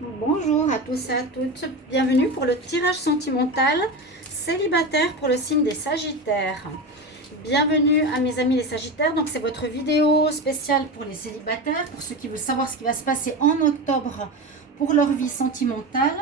Bonjour à tous et à toutes, bienvenue pour le tirage sentimental célibataire pour le signe des Sagittaires. Bienvenue à mes amis les Sagittaires, donc c'est votre vidéo spéciale pour les célibataires, pour ceux qui veulent savoir ce qui va se passer en octobre pour leur vie sentimentale,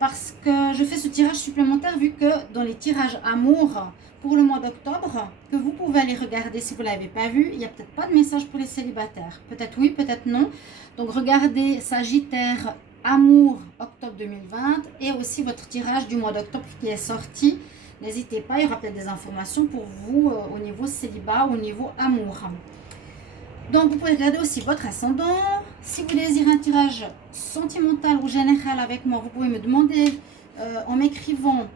parce que je fais ce tirage supplémentaire vu que dans les tirages amour pour le mois d'octobre, que vous pouvez aller regarder si vous ne l'avez pas vu, il n'y a peut-être pas de message pour les célibataires, peut-être oui, peut-être non, donc regardez Sagittaire Amour octobre 2020 et aussi votre tirage du mois d'octobre qui est sorti. N'hésitez pas, il y aura peut-être des informations pour vous au niveau célibat, au niveau amour. Donc vous pouvez regarder aussi votre ascendant. Si vous désirez un tirage sentimental ou général avec moi, vous pouvez me demander en m'écrivant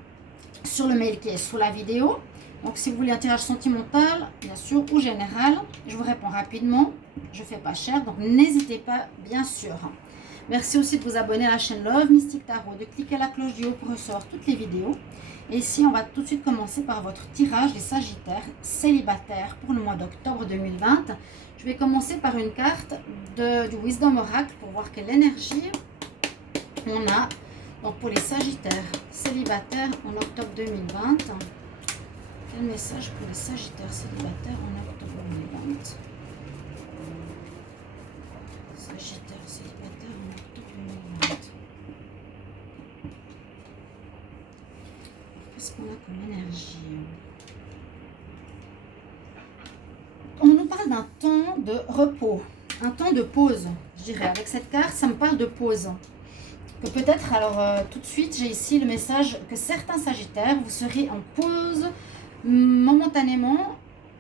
sur le mail qui est sous la vidéo. Donc si vous voulez un tirage sentimental, bien sûr, ou général, je vous réponds rapidement. Je ne fais pas cher, donc n'hésitez pas, bien sûr. Merci aussi de vous abonner à la chaîne Love Mystic Tarot, de cliquer la cloche du haut pour recevoir toutes les vidéos. Et ici, on va tout de suite commencer par votre tirage des Sagittaires célibataires pour le mois d'octobre 2020. Je vais commencer par une carte du Wisdom Oracle pour voir quelle énergie on a. Donc pour les Sagittaires célibataires en octobre 2020. Quel message pour les Sagittaires célibataires en octobre 2020? Sagittaire célibataire en octobre 2020. Qu'est-ce qu'on a comme énergie? On nous parle d'un temps de repos, un temps de pause, je dirais. Avec cette carte, ça me parle de pause. Que peut-être, alors tout de suite, j'ai ici le message que certains Sagittaires, vous serez en pause momentanément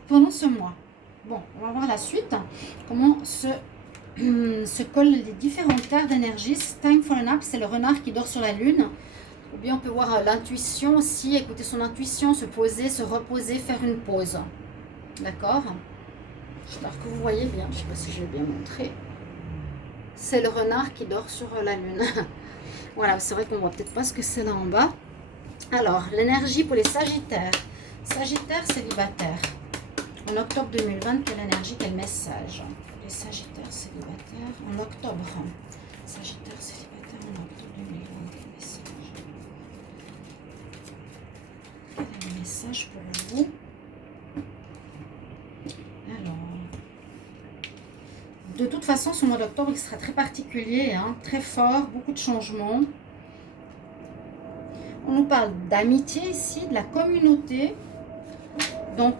pendant ce mois. Bon, on va voir la suite, comment se collent les différentes cartes d'énergie. Time for a nap, c'est le renard qui dort sur la lune. Ou bien on peut voir l'intuition aussi, écouter son intuition, se poser, se reposer, faire une pause. D'accord? J'espère que vous voyez bien, je ne sais pas si je l'ai bien montré. C'est le renard qui dort sur la lune. Voilà, c'est vrai qu'on ne voit peut-être pas ce que c'est là en bas. Alors, l'énergie pour les Sagittaires. Sagittaires célibataires. En octobre 2020, quelle énergie, quel message? Les Sagittaires célibataires en octobre. Sagittaires célibataires en octobre 2020, quel message? Quel est le message pour vous? Alors, de toute façon, ce mois d'octobre, il sera très particulier, hein, très fort, beaucoup de changements. On nous parle d'amitié ici, de la communauté. Donc,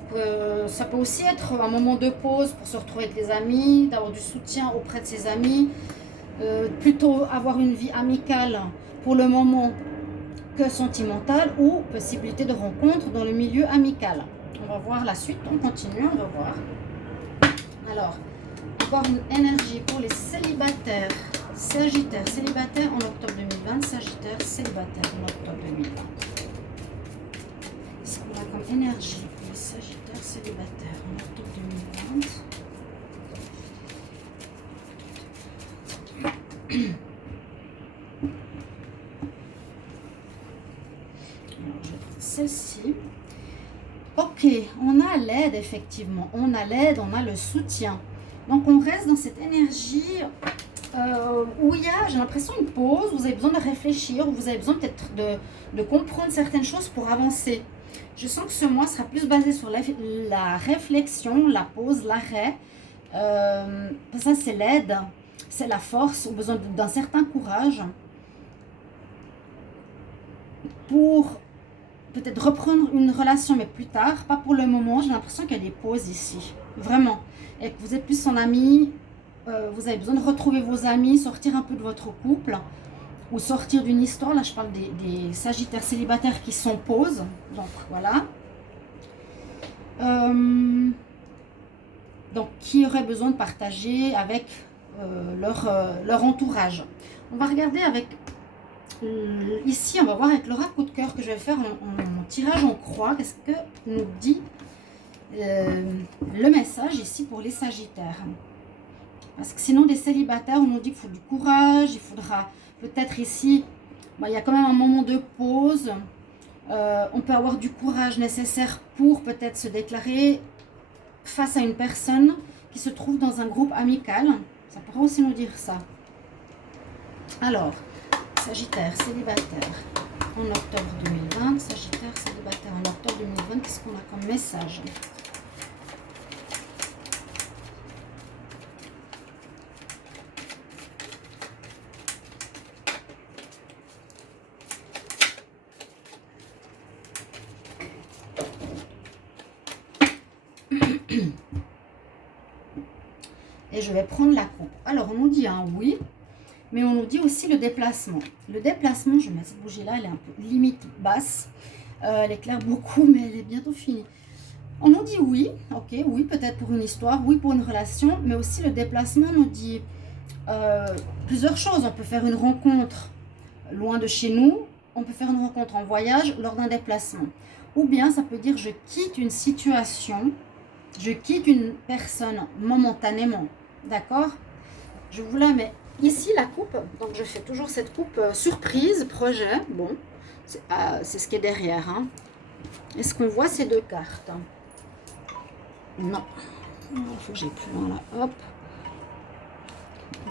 ça peut aussi être un moment de pause pour se retrouver avec les amis, d'avoir du soutien auprès de ses amis, plutôt avoir une vie amicale pour le moment que sentimentale ou possibilité de rencontre dans le milieu amical. On va voir la suite, on continue, on va voir. Alors, encore une énergie pour les célibataires. Sagittaire célibataire en octobre 2020, Sagittaire célibataire en octobre 2020. Qu'est-ce qu'on a comme énergie pour les Sagittaires célibataires en octobre 2020? Alors, je vais prendre celle-ci. Ok, on a l'aide effectivement, on a l'aide, on a le soutien. Donc on reste dans cette énergie où il y a, j'ai l'impression, une pause, vous avez besoin de réfléchir, vous avez besoin peut-être de comprendre certaines choses pour avancer. Je sens que ce mois sera plus basé sur la réflexion, la pause, l'arrêt. Ça c'est l'aide, c'est la force, au besoin d'un certain courage pour peut-être reprendre une relation, mais plus tard, pas pour le moment. J'ai l'impression qu'il y a des pauses ici, vraiment. Et que vous êtes plus son ami, vous avez besoin de retrouver vos amis, sortir un peu de votre couple, ou sortir d'une histoire. Là, je parle des Sagittaires célibataires qui sont pause. Donc, voilà. Donc, qui aurait besoin de partager avec leur entourage. On va regarder avec... Ici, on va voir avec l'aura coup de cœur que je vais faire en tirage en croix. Qu'est-ce que nous dit le message ici pour les Sagittaires? Parce que sinon, des célibataires, on nous dit qu'il faut du courage. Il faudra peut-être ici, il y a quand même un moment de pause. On peut avoir du courage nécessaire pour peut-être se déclarer face à une personne qui se trouve dans un groupe amical. Ça pourrait aussi nous dire ça. Alors, Sagittaire, célibataire, en octobre 2020. Sagittaire, célibataire, en octobre 2020. Qu'est-ce qu'on a comme message? Et je vais prendre la coupe. Alors, on nous dit un oui, mais on nous dit aussi le déplacement. Le déplacement, je mets cette bougie-là, elle est un peu limite basse. Elle éclaire beaucoup, mais elle est bientôt finie. On nous dit oui, ok, oui, peut-être pour une histoire, oui pour une relation, mais aussi le déplacement nous dit plusieurs choses. On peut faire une rencontre loin de chez nous, on peut faire une rencontre en voyage lors d'un déplacement. Ou bien ça peut dire je quitte une situation, je quitte une personne momentanément, d'accord? Je vous la mets ici, la coupe, donc je fais toujours cette coupe surprise, projet, bon, c'est ce qui est derrière. Hein. Est-ce qu'on voit ces deux cartes? Non, il faut que j'aille plus loin là, hop.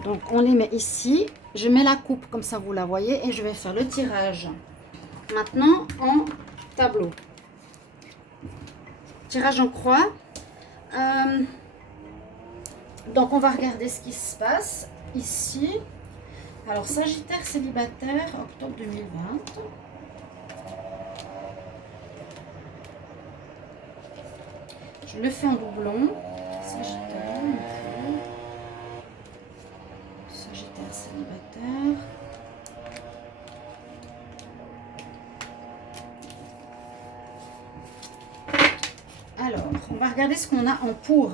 Donc on les met ici, je mets la coupe comme ça vous la voyez et je vais faire le tirage. Maintenant en tableau. Tirage en croix. Donc on va regarder ce qui se passe ici. Alors Sagittaire célibataire, octobre 2020. Je le fais en doublon. Sagittaire, Sagittaire célibataire. Alors, on va regarder ce qu'on a en pour.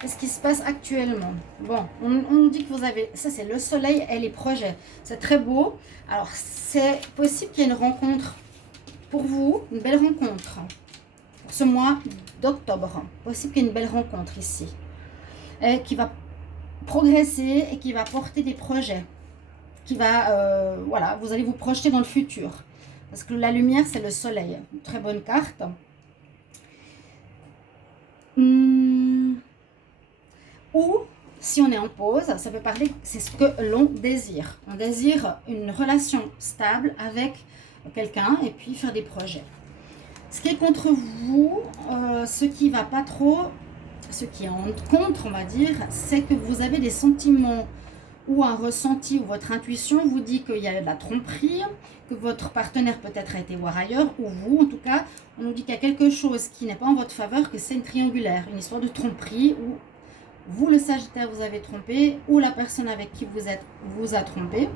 Qu'est-ce qui se passe actuellement? Bon, on nous dit que vous avez... Ça, c'est le soleil et les projets. C'est très beau. Alors, c'est possible qu'il y ait une rencontre pour vous, une belle rencontre. Pour ce mois d'octobre. Possible qu'il y ait une belle rencontre ici. Et qui va progresser et qui va porter des projets. Qui va... voilà, vous allez vous projeter dans le futur. Parce que la lumière, c'est le soleil. Une très bonne carte. Ou, si on est en pause, ça peut parler, c'est ce que l'on désire. On désire une relation stable avec quelqu'un et puis faire des projets. Ce qui est contre vous, ce qui ne va pas trop, ce qui est en contre, on va dire, c'est que vous avez des sentiments ou un ressenti ou votre intuition vous dit qu'il y a de la tromperie, que votre partenaire peut-être a été voir ailleurs, ou vous, en tout cas, on nous dit qu'il y a quelque chose qui n'est pas en votre faveur, que c'est une triangulaire, une histoire de tromperie, où vous, le Sagittaire, vous avez trompé, ou la personne avec qui vous êtes vous a trompé.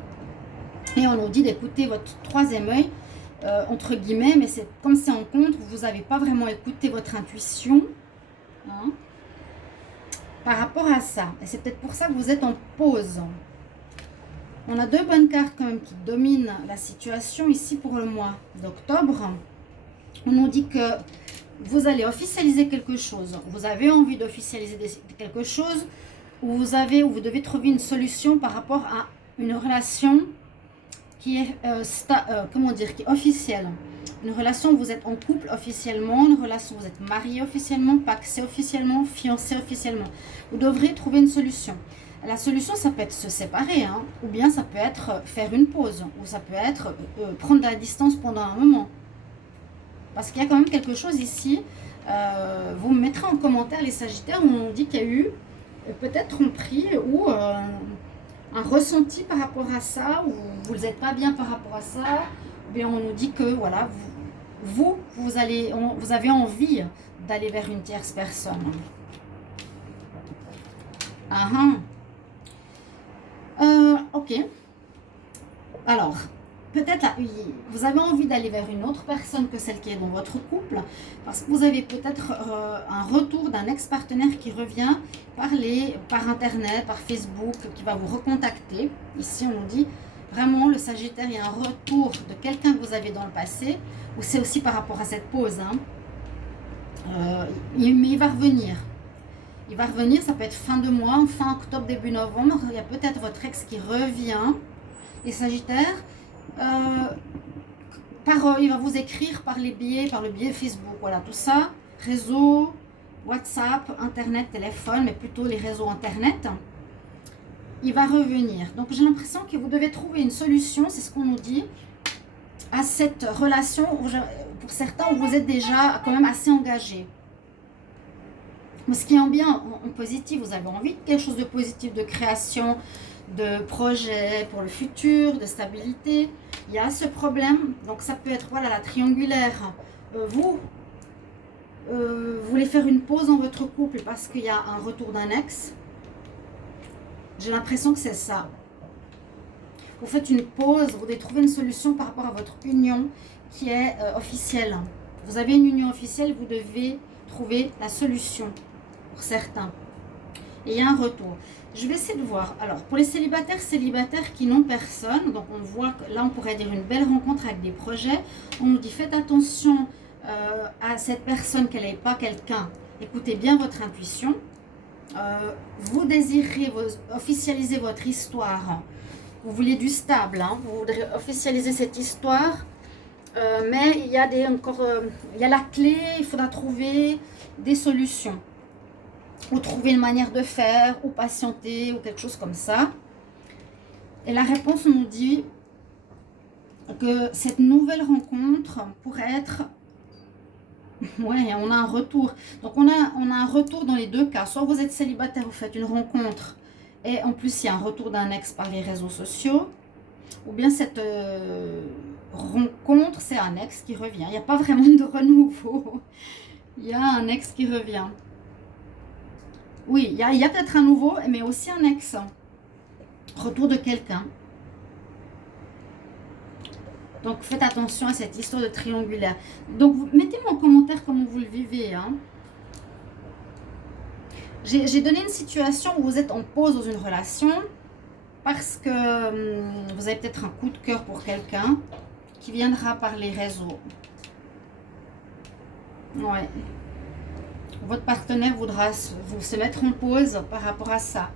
Et on nous dit d'écouter votre troisième œil, entre guillemets, mais c'est comme c'est en contre, vous n'avez pas vraiment écouté votre intuition. Hein, par rapport à ça. Et c'est peut-être pour ça que vous êtes en pause. On a deux bonnes cartes quand même qui dominent la situation ici pour le mois d'octobre. On nous dit que vous allez officialiser quelque chose. Vous avez envie d'officialiser quelque chose ou vous devez trouver une solution par rapport à une relation qui est, qui est officielle. Une relation où vous êtes en couple officiellement, une relation où vous êtes marié officiellement, pacsé officiellement, fiancé officiellement. Vous devrez trouver une solution. La solution, ça peut être se séparer, hein, ou bien ça peut être faire une pause, ou ça peut être prendre de la distance pendant un moment. Parce qu'il y a quand même quelque chose ici. Vous me mettrez en commentaire les Sagittaires où on dit qu'il y a eu peut-être tromperie ou un ressenti par rapport à ça, ou vous n'êtes pas bien par rapport à ça. Bien, on nous dit que voilà, vous avez envie d'aller vers une tierce personne. Ok. Alors, peut-être vous avez envie d'aller vers une autre personne que celle qui est dans votre couple, parce que vous avez peut-être un retour d'un ex-partenaire qui revient par Internet, par Facebook, qui va vous recontacter. Ici, on nous dit... Vraiment, le Sagittaire, il y a un retour de quelqu'un que vous avez dans le passé, ou c'est aussi par rapport à cette pause. Hein. Mais il va revenir. Il va revenir, ça peut être fin de mois, fin octobre, début novembre. Il y a peut-être votre ex qui revient. Les Sagittaires, il va vous écrire par le biais Facebook. Voilà, tout ça. Réseau, WhatsApp, Internet, téléphone, mais plutôt les réseaux Internet. il va revenir. Donc j'ai l'impression que vous devez trouver une solution, c'est ce qu'on nous dit, à cette relation, pour certains, où vous êtes déjà quand même assez engagé. Mais ce qui est bien, en positif, vous avez envie de quelque chose de positif, de création, de projet pour le futur, de stabilité. Il y a ce problème, donc ça peut être, voilà, la triangulaire. Vous voulez faire une pause dans votre couple parce qu'il y a un retour d'un ex. J'ai l'impression que c'est ça. Vous faites une pause, vous devez trouver une solution par rapport à votre union qui est officielle. Vous avez une union officielle, vous devez trouver la solution pour certains. Et il y a un retour. Je vais essayer de voir. Alors, pour les célibataires qui n'ont personne, donc on voit que là, on pourrait dire une belle rencontre avec des projets. On nous dit, faites attention à cette personne, qu'elle n'est pas quelqu'un. Écoutez bien votre intuition. Vous désirez officialiser votre histoire. Vous voulez du stable, hein. Vous voudrez officialiser cette histoire. Mais il y a il y a la clé, il faudra trouver des solutions. Ou trouver une manière de faire, ou patienter, ou quelque chose comme ça. Et la réponse nous dit que cette nouvelle rencontre pourrait être... Ouais, on a un retour. Donc on a un retour dans les deux cas. Soit vous êtes célibataire, vous faites une rencontre, et en plus il y a un retour d'un ex par les réseaux sociaux. Ou bien cette rencontre, c'est un ex qui revient. Il n'y a pas vraiment de renouveau. Il y a un ex qui revient. Oui, il y a peut-être un nouveau, mais aussi un ex. Retour de quelqu'un. Donc, faites attention à cette histoire de triangulaire. Donc, mettez-moi en commentaire comment vous le vivez. Hein. J'ai donné une situation où vous êtes en pause dans une relation parce que vous avez peut-être un coup de cœur pour quelqu'un qui viendra par les réseaux. Ouais. Votre partenaire voudra vous se mettre en pause par rapport à ça.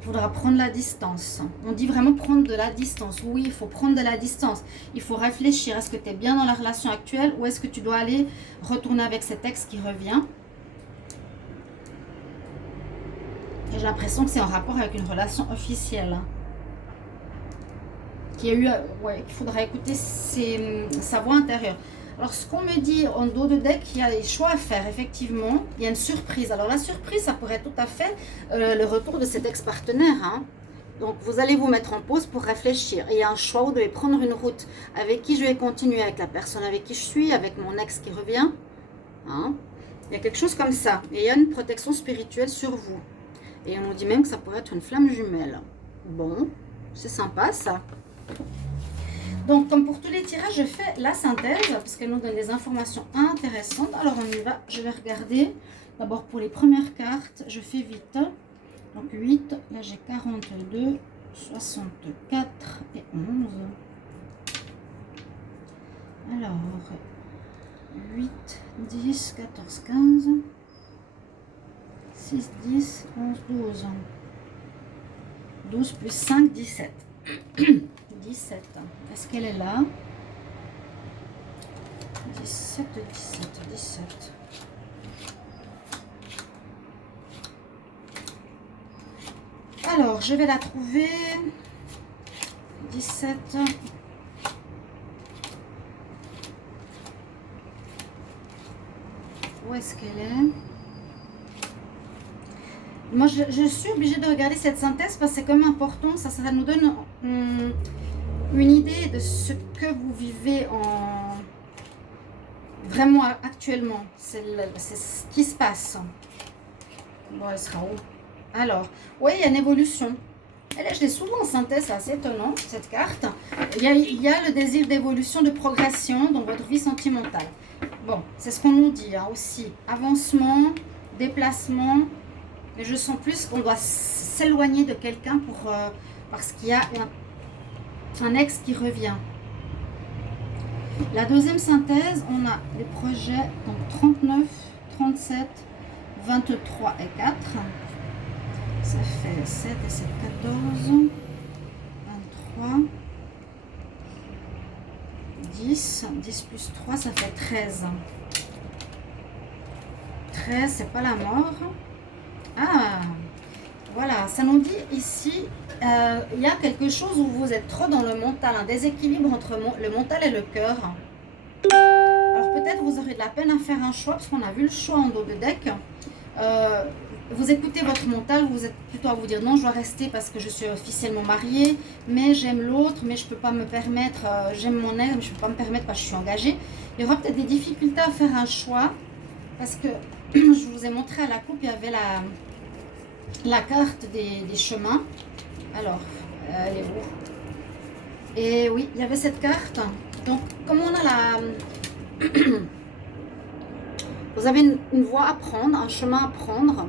Il faudra prendre la distance. On dit vraiment prendre de la distance. Oui, il faut prendre de la distance. Il faut réfléchir. Est-ce que tu es bien dans la relation actuelle ou est-ce que tu dois aller retourner avec cet ex qui revient? J'ai l'impression que c'est en rapport avec une relation officielle. Qu'il faudra écouter sa voix intérieure. Alors, ce qu'on me dit en dos de deck, il y a des choix à faire, effectivement. Il y a une surprise. Alors, la surprise, ça pourrait être tout à fait le retour de cet ex-partenaire. Hein. Donc, vous allez vous mettre en pause pour réfléchir. Et il y a un choix, vous devez prendre une route. Avec qui je vais continuer? Avec la personne avec qui je suis? Avec mon ex qui revient? Hein. Il y a quelque chose comme ça. Et il y a une protection spirituelle sur vous. Et on nous dit même que ça pourrait être une flamme jumelle. Bon, c'est sympa, ça. Donc, comme pour tous les tirages, je fais la synthèse parce qu'elle nous donne des informations intéressantes. Alors, on y va. Je vais regarder. D'abord, pour les premières cartes, je fais vite. Donc, 8. Là, j'ai 42, 64 et 11. Alors, 8, 10, 14, 15, 6, 10, 11, 12. 12 plus 5, 17. 17. Est-ce qu'elle est là? 17, 17, 17. Alors, je vais la trouver. 17. Où est-ce qu'elle est? Moi, je suis obligée de regarder cette synthèse parce que c'est quand même important. Ça nous donne une idée de ce que vous vivez vraiment actuellement. C'est ce qui se passe. Bon, elle sera où? Alors, oui, il y a une évolution. Elle, je l'ai souvent en synthèse, c'est assez étonnant, cette carte. Il y a le désir d'évolution, de progression dans votre vie sentimentale. Bon, c'est ce qu'on nous dit hein, aussi. Avancement, déplacement. Mais je sens plus qu'on doit s'éloigner de quelqu'un parce qu'il y a un ex qui revient. La deuxième synthèse, on a les projets, donc 39, 37, 23 et 4. Ça fait 7 et 7, 14, 23, 10, 10 plus 3, ça fait 13. 13, c'est pas la mort. Ah, voilà, ça nous dit ici, il y a quelque chose où vous êtes trop dans le mental, un déséquilibre entre le mental et le cœur. Alors peut-être vous aurez de la peine à faire un choix, parce qu'on a vu le choix en dos de deck. Vous écoutez votre mental, vous êtes plutôt à vous dire non, je dois rester parce que je suis officiellement mariée, mais j'aime l'autre, mais je ne peux pas me permettre, j'aime mon ex, mais je ne peux pas me permettre parce que je suis engagée. Il y aura peut-être des difficultés à faire un choix, parce que je vous ai montré à la coupe, il y avait la carte des chemins. Alors, elle est où? Et oui, il y avait cette carte. Donc, comme on a vous avez une voie à prendre, un chemin à prendre.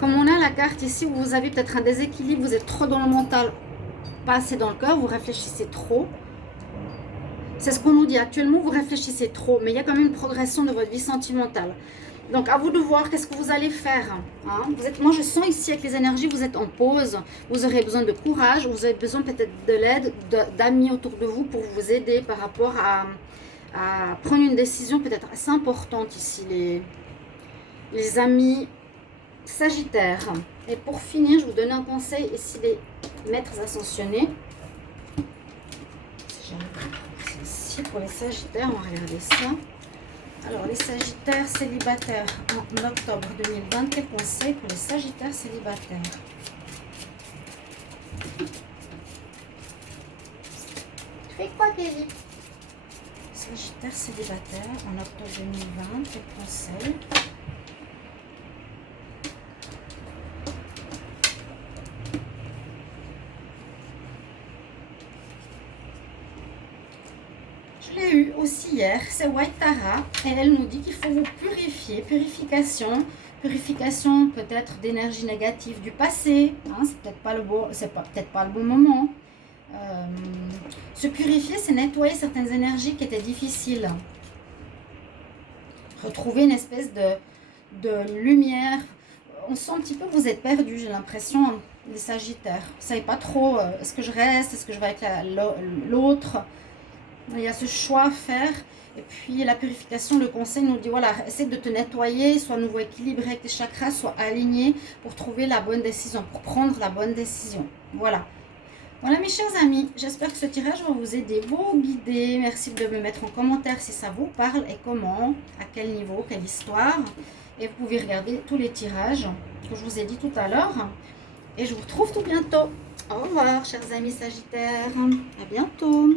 Comme on a la carte ici, où vous avez peut-être un déséquilibre, vous êtes trop dans le mental, pas assez dans le cœur, vous réfléchissez trop. C'est ce qu'on nous dit actuellement, vous réfléchissez trop, mais il y a quand même une progression de votre vie sentimentale. Donc à vous de voir qu'est-ce que vous allez faire. Hein. Moi je sens ici avec les énergies, vous êtes en pause, vous aurez besoin de courage, vous avez besoin peut-être de l'aide, d'amis autour de vous pour vous aider par rapport à prendre une décision peut-être assez importante ici, les amis Sagittaire. Et pour finir, je vous donne un conseil ici des maîtres ascensionnés. C'est ici pour les Sagittaires, on va regarder ça. Alors, les Sagittaires célibataires en octobre 2020, quels conseils pour les Sagittaires célibataires? Tu fais quoi, Kelly? Sagittaire célibataire en octobre 2020, quels conseils? Je l'ai eu aussi hier, c'est White Tara, et elle nous dit qu'il faut vous purifier, purification peut-être d'énergie négative du passé, hein, c'est peut-être pas le bon moment. Se purifier, c'est nettoyer certaines énergies qui étaient difficiles. Retrouver une espèce de lumière. On sent un petit peu que vous êtes perdu, j'ai l'impression, les Sagittaires. Vous ne savez pas trop, est-ce que je reste, est-ce que je vais avec l'autre? Il y a ce choix à faire. Et puis la purification, le conseil nous dit, voilà, essaie de te nettoyer, sois à nouveau équilibré avec tes chakras, sois aligné pour trouver la bonne décision, pour prendre la bonne décision. Voilà. Voilà mes chers amis, j'espère que ce tirage va vous aider, vous guider. Merci de me mettre en commentaire si ça vous parle et comment, à quel niveau, quelle histoire. Et vous pouvez regarder tous les tirages que je vous ai dit tout à l'heure. Et je vous retrouve tout bientôt. Au revoir chers amis Sagittaires, à bientôt.